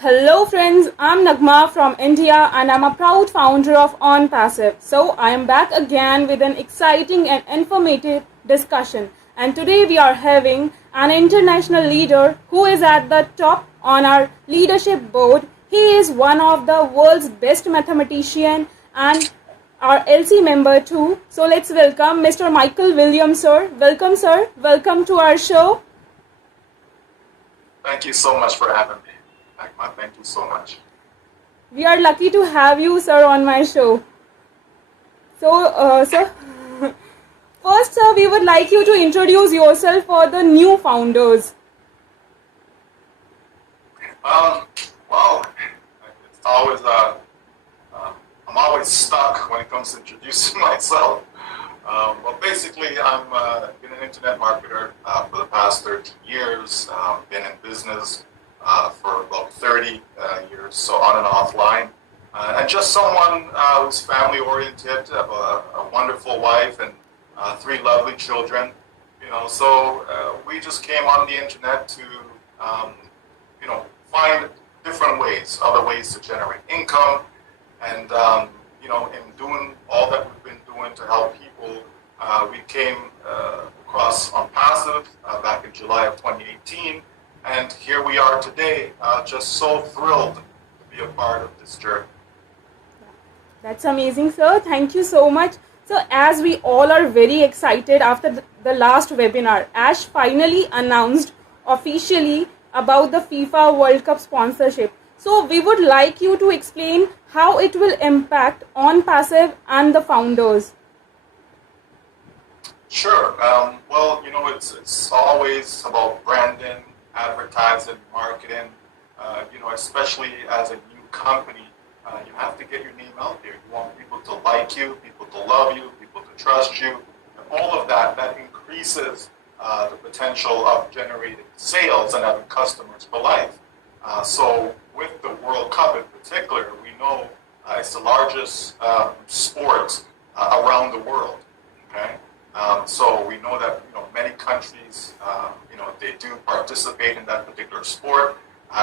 Hello friends, I'm Nagma from India and I'm a proud founder of Onpassive. So I am back again with an exciting and informative discussion. And today we are having an international leader who is at the top on our leadership board. He is one of the world's best mathematician and our LC member too. So let's welcome Mr. Michael Williams, sir. Welcome, sir. Welcome to our show. Thank you so much for having me, Agma. Thank you so much. We are lucky to have you, sir, on my show. Sir, first, sir, we would like you to introduce yourself for the new founders. Well, it's always I'm always stuck when it comes to introducing myself. Well, basically, I'm been an internet marketer for the past 13 years. Been in business for about 30 years, so on and offline. And just someone who's family oriented, have a wonderful wife and three lovely children. So we just came on the internet to, find different ways, other ways to generate income. And, in doing all that we've been doing to help people, we came across Onpassive back in July of 2018. And here we are today, just so thrilled to be a part of this journey. That's amazing, sir. Thank you so much. So, as we all are very excited after the last webinar, Ash finally announced officially about the FIFA World Cup sponsorship. So, we would like you to explain how it will impact Onpassive and the founders. Sure. Well, it's always about branding, advertising, marketing. Especially as a new company, you have to get your name out there. You want people to like you, people to love you, people to trust you, and all of that increases the potential of generating sales and having customers for life. So with the World Cup in particular, we know it's the largest sport around the world. Okay. So we know that many countries they do participate in that particular sport.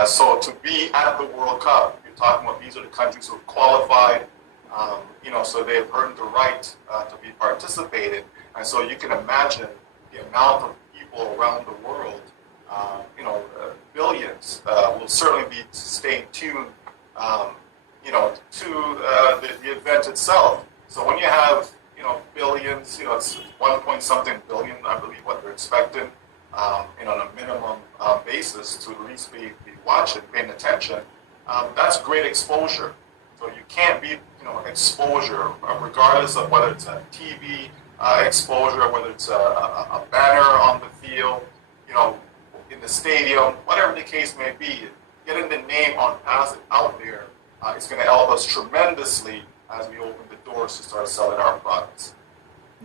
So to be at the World Cup, you're talking about these are the countries who have qualified. So they have earned the right to be participated, and so you can imagine the amount of people around the world. Billions will certainly be staying tuned. To the event itself. So when you have billions, it's 1 something billion, I believe, what they're expecting, on a minimum basis to at least be watching, paying attention. That's great exposure. So you can't beat, exposure, regardless of whether it's a TV exposure, whether it's a banner on the field, in the stadium, whatever the case may be. Getting the name Onpassive out there is going to help us tremendously as we open the doors to start selling our products.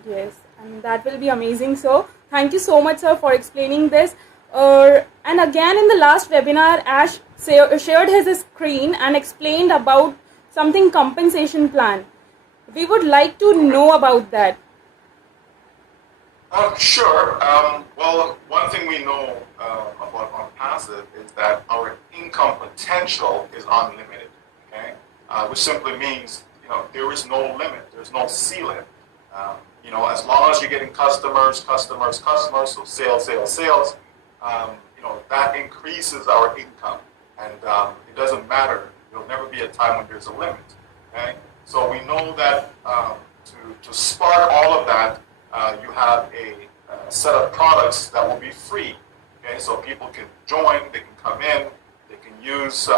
Yes, and that will be amazing. So, thank you so much, sir, for explaining this. And again, in the last webinar, Ash shared his screen and explained about something compensation plan. We would like to know about that. Sure. Well, one thing we know about Onpassive is that our income potential is unlimited. Okay, which simply means there is no limit. There's no ceiling. As long as you're getting customers, so sales, that increases our income, and it doesn't matter. There'll never be a time when there's a limit. Okay, so we know that to spark all of that. You have a set of products that will be free. Okay, so people can join, they can come in, they can use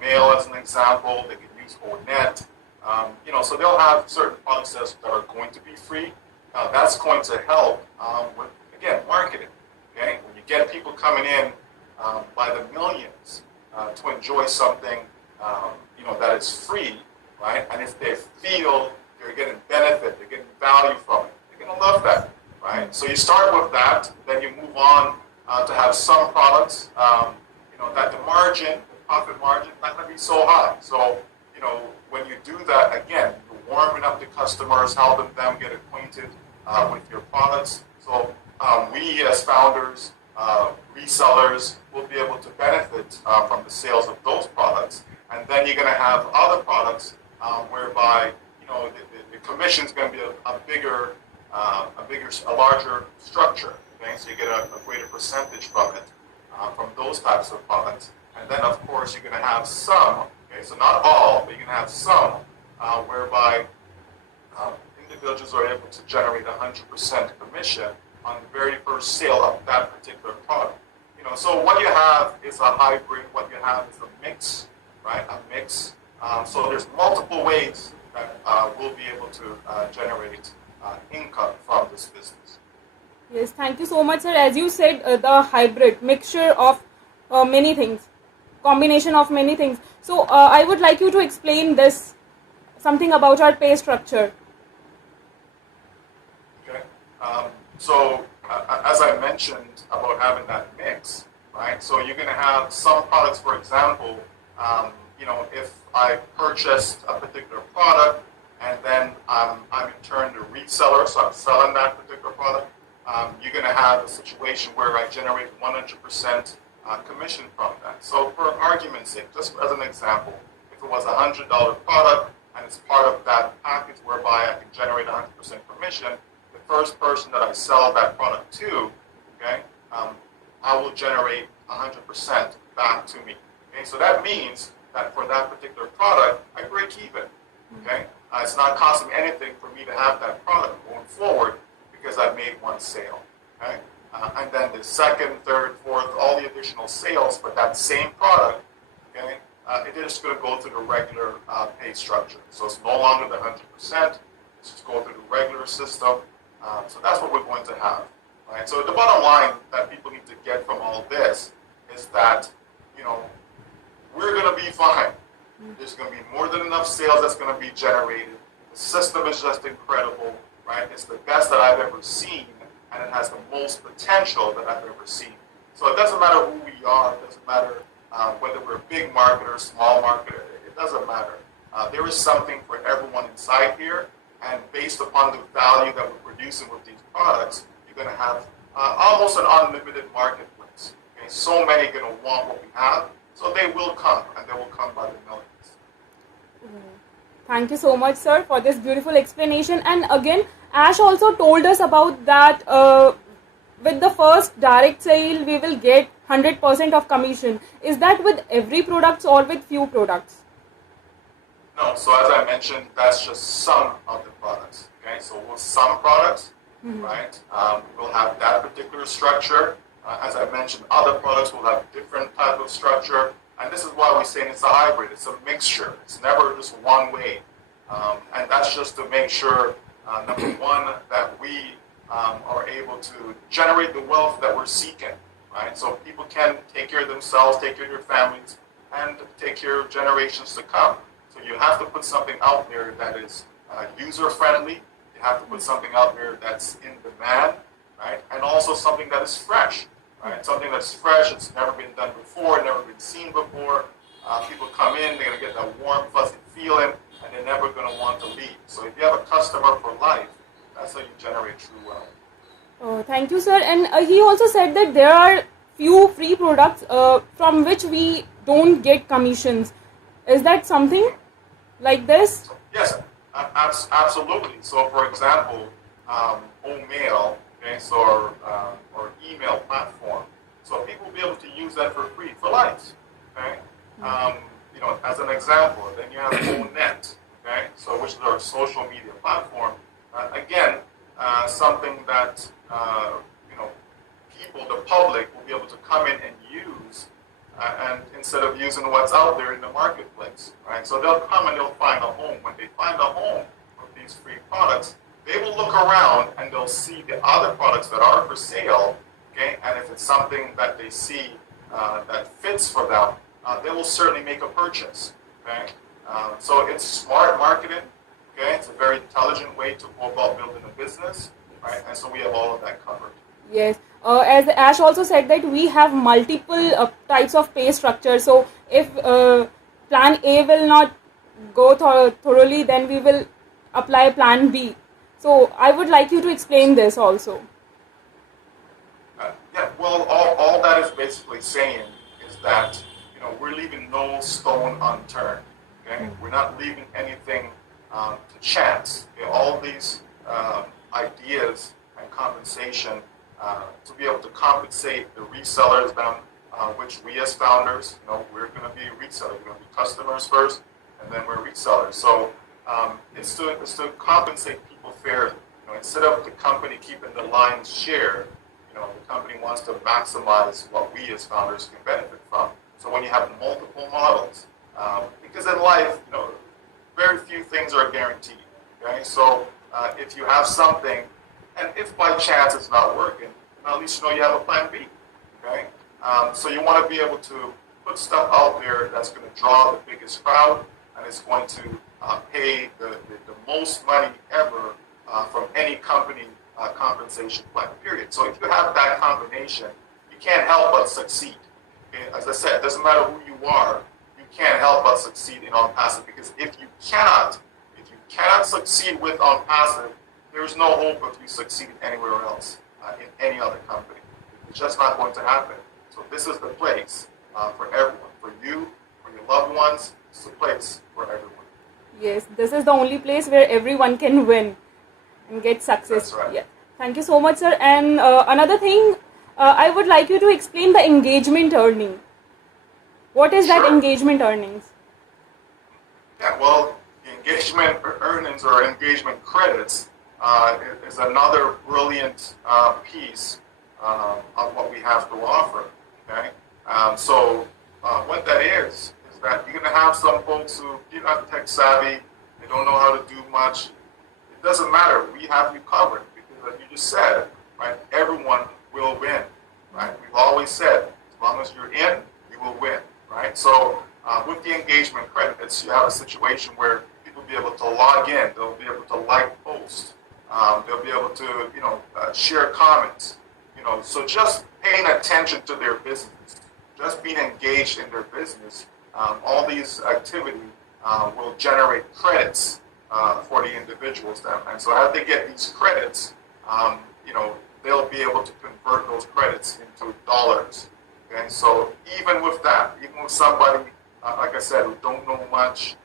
Mail as an example, they can use Onet. So they'll have certain products that are going to be free. That's going to help with, again, marketing. Okay, when you get people coming in by the millions to enjoy something, that is free, right? And if they feel they're getting benefit, they're getting value from it, they're going to love that, right? So you start with that, then you move on to have some products, that the profit margin, not going to be so high. So, when you do that, again, you're warming up the customers, helping them get acquainted with your products. So we as founders resellers will be able to benefit from the sales of those products. And then you're going to have other products whereby the commission is going to be a larger structure. Okay, so you get a greater percentage from it, from those types of products. And then, of course, you're going to have some. Okay, so not all, but you're going to have some whereby individuals are able to generate 100% commission on the very first sale of that particular product. So what you have is a hybrid. What you have is a mix, right? A mix. So there's multiple ways that we'll be able to generate income from this business. Yes, thank you so much, sir. As you said, the hybrid mixture of many things, combination of many things. So I would like you to explain this, something about our pay structure. Okay. So as I mentioned about having that mix, right? So you're going to have some products, for example, if I purchased a particular product and then I'm in turn the reseller, so I'm selling that particular product, you're going to have a situation where I generate 100% commission from that. So for argument's sake, just as an example, if it was a $100 product and it's part of that package whereby I can generate 100% commission, the first person that I sell that product to, okay, I will generate 100% back to me. Okay, so that means that for that particular product, I break even. Okay, it's not costing me anything for me to have that product going forward because I've made one sale. Okay, and then the second, third, fourth, all the additional sales for that same product, okay, it is going to go through the regular pay structure. So it's no longer the 100%. It's just go through the regular system. So that's what we're going to have. Right? So the bottom line that people need to get from all this is that, we're going to be fine. There's going to be more than enough sales that's going to be generated. The system is just incredible, right? It's the best that I've ever seen, and it has the most potential that I've ever seen. So it doesn't matter who we are. It doesn't matter whether we're a big marketer, small marketer. It doesn't matter. There is something for everyone inside here, and based upon the value that we're producing with these products, you're going to have almost an unlimited marketplace. Okay? So many are going to want what we have, so they will come, and they will come by the millions. Thank you so much, sir, for this beautiful explanation. And again, Ash also told us about that with the first direct sale, we will get 100% of commission. Is that with every product or with few products? No, so as I mentioned, that's just some of the products. Okay, so with some products, right, we'll have that particular structure. As I mentioned, other products will have different type of structure. And this is why we're saying it's a hybrid. It's a mixture. It's never just one way. And that's just to make sure, number one, that we are able to generate the wealth that we're seeking. Right? So people can take care of themselves, take care of their families, and take care of generations to come. So you have to put something out there that is user-friendly. You have to put something out there that's in demand, right? And also something that is fresh, right? Something that's fresh, it's never been done before, never been seen before. People come in, they're going to get that warm, fuzzy feeling, and they're never going to want to leave. So if you have a customer for life, that's how you generate true wealth. Oh, thank you, sir. And he also said that there are few free products from which we don't get commissions. Is that something like this? Yes, absolutely. So, for example, Omail, okay, so or email platform. So people will be able to use that for free for life. Okay, as an example. Then you have Onet, okay, so which is our social media platform. Again, something that people, the public, will be able to come in and use. And instead of using what's out there in the marketplace, right? So they'll come and they'll find a home. When they find a home with these free products, they will look around and they'll see the other products that are for sale, okay? And if it's something that they see that fits for them, they will certainly make a purchase, okay? So it's smart marketing, okay? It's a very intelligent way to go about building a business, right? And so we have all of that covered. Yes. As Ash also said that we have multiple types of pay structure. So if plan A will not go thoroughly, then we will apply plan B. So I would like you to explain this also. Yeah, Well, all that is basically saying is that we're leaving no stone unturned. Okay, we're not leaving anything to chance. All these ideas and compensation to be able to compensate the resellers, which we as founders, we're going to be resellers. We're going to be customers first, and then we're resellers. So it's to compensate people fairly. Instead of the company keeping the lion's share, the company wants to maximize what we as founders can benefit from. So when you have multiple models, because in life, very few things are guaranteed. Okay, so if you have something, and if by chance it's not working, at least you have a plan B. Okay, so you want to be able to put stuff out there that's going to draw the biggest crowd, and it's going to pay the most money ever from any company compensation plan, period. So if you have that combination, you can't help but succeed. Okay? As I said, it doesn't matter who you are, you can't help but succeed in Onpassive, because if you cannot succeed with Onpassive, there's no hope of you succeeding anywhere else in any other company. It's just not going to happen. So this is the place for everyone, for you, for your loved ones. It's the place for everyone. Yes, this is the only place where everyone can win and get success. That's right. Yeah. Thank you so much, sir. And another thing, I would like you to explain the engagement earning. What is that engagement earnings? Yeah, well, engagement earnings or engagement credits is another brilliant piece of what we have to offer. Okay, so what that is that you're going to have some folks who are not tech savvy, they don't know how to do much. It doesn't matter. We have you covered because, as you just said, right, everyone will win. Right? We've always said, as long as you're in, you will win. Right? So with the engagement credits, you have a situation where people will be able to log in. They'll be able to like posts. They'll be able to, share comments. So just paying attention to their business, just being engaged in their business, all these activities will generate credits for the individuals. And so as they get these credits, they'll be able to convert those credits into dollars. Okay, so even with that, even with somebody, like I said, who don't know much,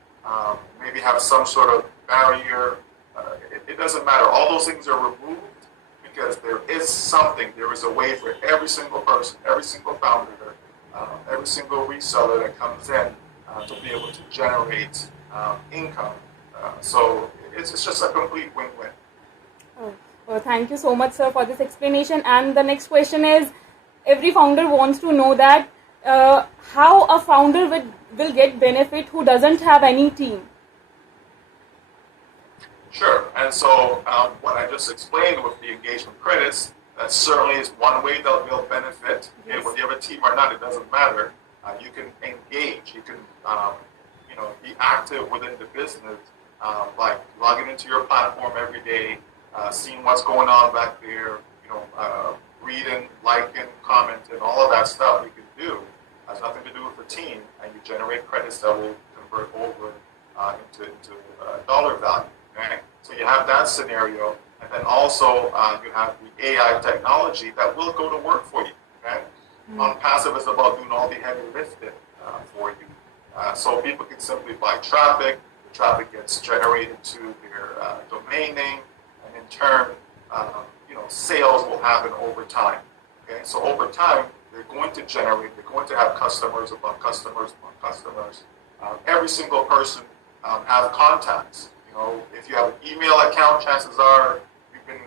maybe have some sort of barrier, it doesn't matter. All those things are removed because there is a way for every single person, every single founder, every single reseller that comes in to be able to generate income. So it's just a complete win-win. Well, thank you so much, sir, for this explanation. And the next question is, every founder wants to know that how a founder will get benefit who doesn't have any team. Sure. And so what I just explained with the engagement credits, that certainly is one way they'll benefit. Yes. Whether you have a team or not, it doesn't matter. You can engage. You can be active within the business, like logging into your platform every day, seeing what's going on back there, reading, liking, commenting, all of that stuff you can do. Has nothing to do with the team, and you generate credits that will convert over into dollar value. Okay? So you have that scenario, and then also you have the AI technology that will go to work for you. Okay? Onpassive is about doing all the heavy lifting for you. So people can simply buy traffic. The traffic gets generated to their domain name, and in turn, sales will happen over time. Okay? So over time, they're going to have customers upon customers upon customers. Every single person have contacts. If you have an email account, chances are you've been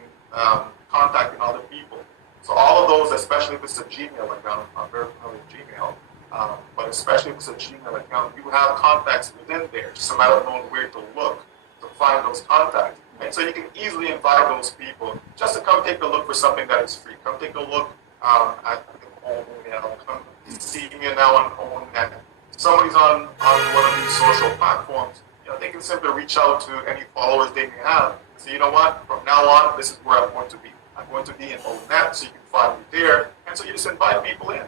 contacting other people. So all of those, especially if it's a Gmail account, I'm very familiar with Gmail, but especially if it's a Gmail account, you have contacts within there. Just a matter of knowing where to look to find those contacts. And so you can easily invite those people just to come take a look for something that is free. Come take a look at the own email. Come see me now on own. And if somebody's on one of these social platforms, they can simply reach out to any followers they may have. So you know what? From now on, this is where I'm going to be. I'm going to be in ONET, so you can find me there. And so you just invite people in.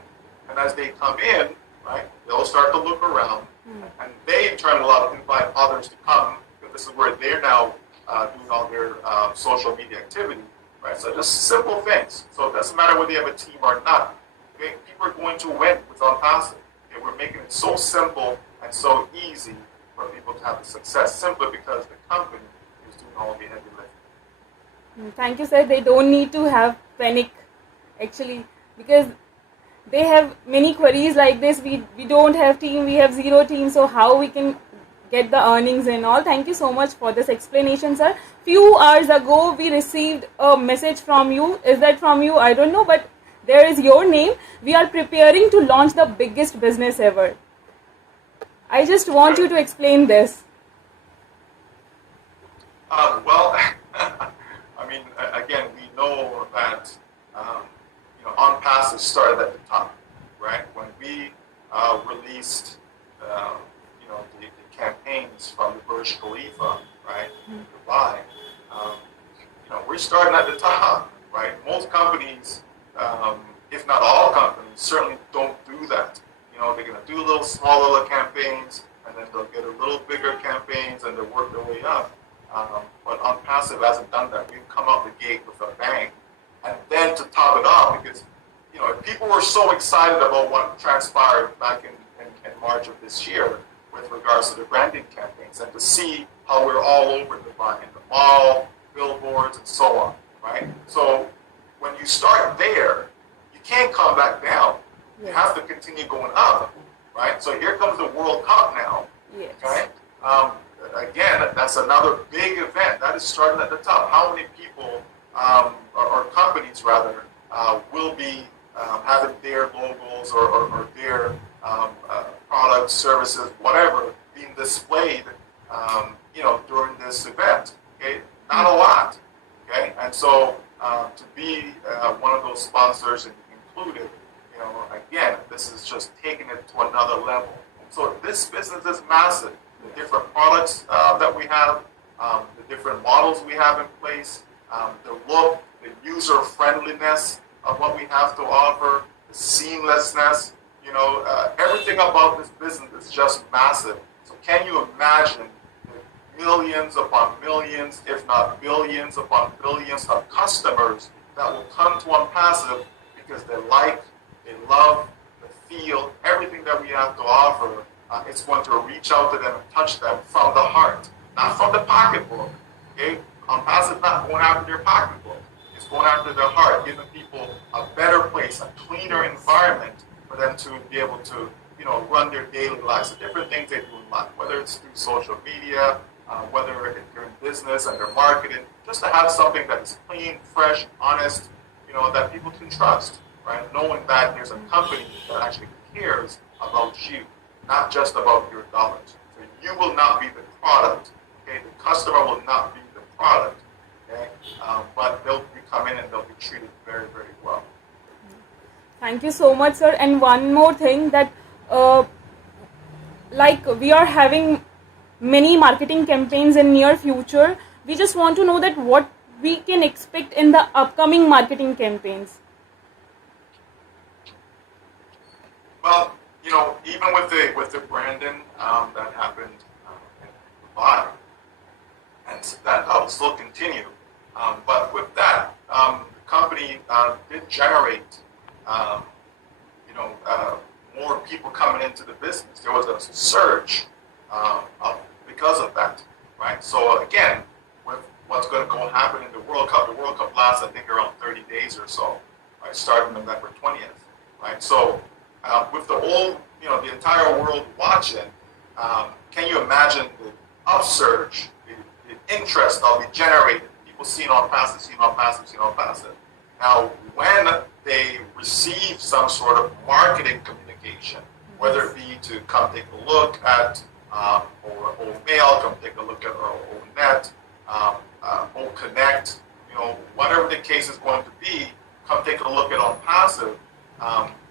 And as they come in, right, they'll start to look around. And they in turn will invite others to come, because this is where they're now doing all their social media activity. right? So just simple things. So it doesn't matter whether you have a team or not. Okay? People are going to win with Onpassive. Okay? We're making it so simple and so easy for people to have the success simply because the company is doing all the heavy lifting. Thank you, sir. They don't need to have panic, actually, because they have many queries like this. We don't have team, we have zero team, so how we can get the earnings and all. Thank you so much for this explanation, sir. Few hours ago, we received a message from you. Is that from you? I don't know, but there is your name. We are preparing to launch the biggest business ever. I just want you to explain this. Well, I mean, again, we know that Onpassive started at the top, right? When we released, the campaigns from the Burj Khalifa, right, in Dubai, we're starting at the top, right? Most companies, if not all companies, certainly don't do that. They're going to do small little campaigns, and then they'll get a little bigger campaigns, and they'll work their way up. But Onpassive hasn't done that. We've come out the gate with a bang. And then to top it off, because if people were so excited about what transpired back in March of this year with regards to the branding campaigns, and to see how we're all over Dubai, in the mall, billboards, and so on, right? So when you start there, you can't come back down. Yes. You have to continue going up, right? So here comes the World Cup now. Yes. Okay. Again, that's another big event. That is starting at the top. How many people, or companies rather, will be having their logos or their products, services, whatever, being displayed, during this event? Okay, not a lot. Okay, and so to be one of those sponsors included, again, this is just taking it to another level. So this business is massive. The different products that we have, the different models we have in place, the look, the user-friendliness of what we have to offer, the seamlessness, everything about this business is just massive. So can you imagine the millions upon millions, if not billions upon billions of customers that will come to Onpassive because they like, they love, they feel everything that we have to offer. It's going to reach out to them and touch them from the heart, not from the pocketbook. Okay? Onpassive not going after their pocketbook. It's going after their heart, giving people a better place, a cleaner environment for them to be able to, run their daily lives, the different things they do in life, whether it's through social media, whether they're in business and they're marketing, just to have something that is clean, fresh, honest, that people can trust, right? Knowing that there's a company that actually cares about you, not just about your dollars. So you will not be the product, okay? The customer will not be the product, okay? But they'll be coming and they'll be treated very, very well. Thank you so much, sir. And one more thing, that we are having many marketing campaigns in near future. We just want to know that what we can expect in the upcoming marketing campaigns. Well, even with the branding that happened in Dubai, and that will still continue. But with that, the company did generate, more people coming into the business. There was a surge because of that, right? So again, with what's going to happen in the World Cup lasts, I think, around 30 days or so, right? Starting November 20th, right? So with the whole, the entire world watching, can you imagine the upsurge, the interest that will be generated? People seeing Onpassive. Now, when they receive some sort of marketing communication, whether it be to come take a look at our old mail, come take a look at our old net, old connect, whatever the case is going to be, come take a look at Onpassive.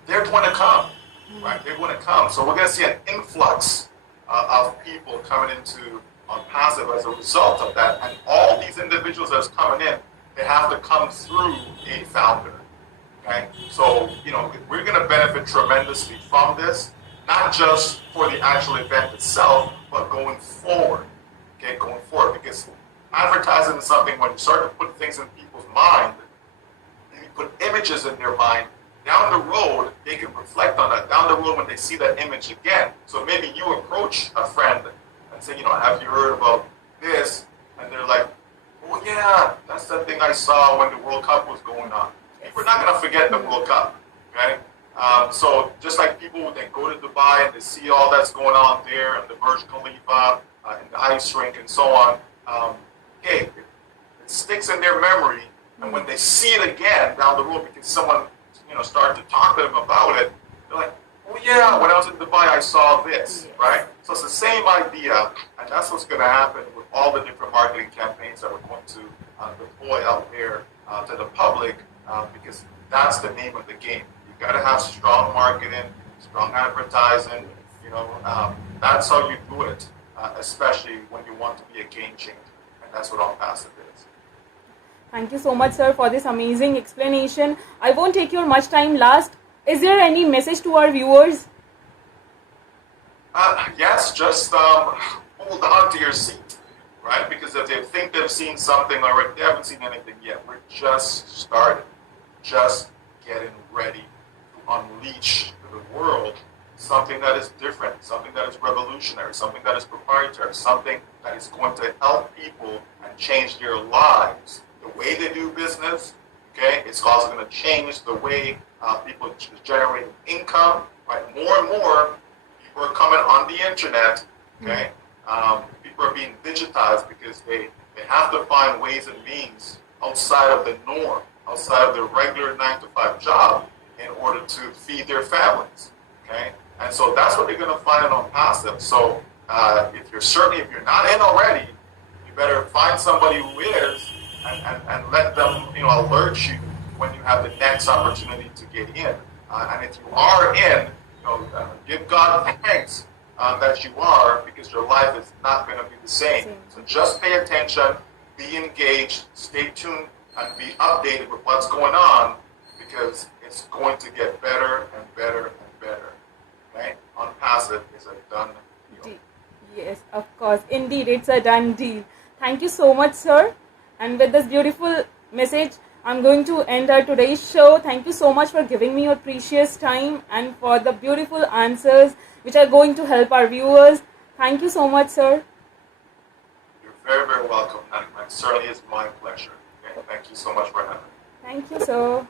They're going to come, right? They're going to come. So we're going to see an influx of people coming into Onpassive as a result of that. And all these individuals that's coming in, they have to come through a founder, okay? So, we're going to benefit tremendously from this, not just for the actual event itself, but going forward, okay? Going forward, because advertising is something when you start to put things in people's mind, and you put images in their mind, down the road, they can reflect on that. Down the road, when they see that image again. So maybe you approach a friend and say, have you heard about this? And they're like, oh yeah, that's the thing I saw when the World Cup was going on. We're not going to forget the World Cup, okay? So just like people, they go to Dubai and they see all that's going on there and the Burj Khalifa and the ice rink and so on, hey, it sticks in their memory. And when they see it again down the road, because someone started to talk to them about it, they're like, oh yeah, when I was in Dubai, I saw this, right? So it's the same idea, and that's what's going to happen with all the different marketing campaigns that we're going to deploy out there to the public, because that's the name of the game. You've got to have strong marketing, strong advertising. That's how you do it, especially when you want to be a game changer, and that's what Onpassive is. Thank you so much, sir, for this amazing explanation. I won't take your much time. Last, is there any message to our viewers? Yes, just hold on to your seat, right? Because if they think they've seen something already, they haven't seen anything yet. We're just starting, just getting ready to unleash to the world something that is different, something that is revolutionary, something that is proprietary, something that is going to help people and change their lives. The way they do business, okay, it's also going to change the way people generate income, right? More and more people are coming on the internet, okay? People are being digitized because they have to find ways and means outside of the norm, outside of their regular 9-to-5 job in order to feed their families, okay? And so that's what they're going to find on Onpassive. So if you're not in already, you better find somebody who is, and let them, alert you when you have the next opportunity to get in. And if you are in, give God thanks that you are, because your life is not going to be the same. So just pay attention, be engaged, stay tuned, and be updated with what's going on, because it's going to get better and better and better. Okay? Onpassive is a done deal. Yes, of course. Indeed, it's a done deal. Thank you so much, sir. And with this beautiful message, I'm going to end our today's show. Thank you so much for giving me your precious time and for the beautiful answers which are going to help our viewers. Thank you so much, sir. You're very, very welcome, and it certainly is my pleasure. Okay? Thank you so much for having me. Thank you, sir.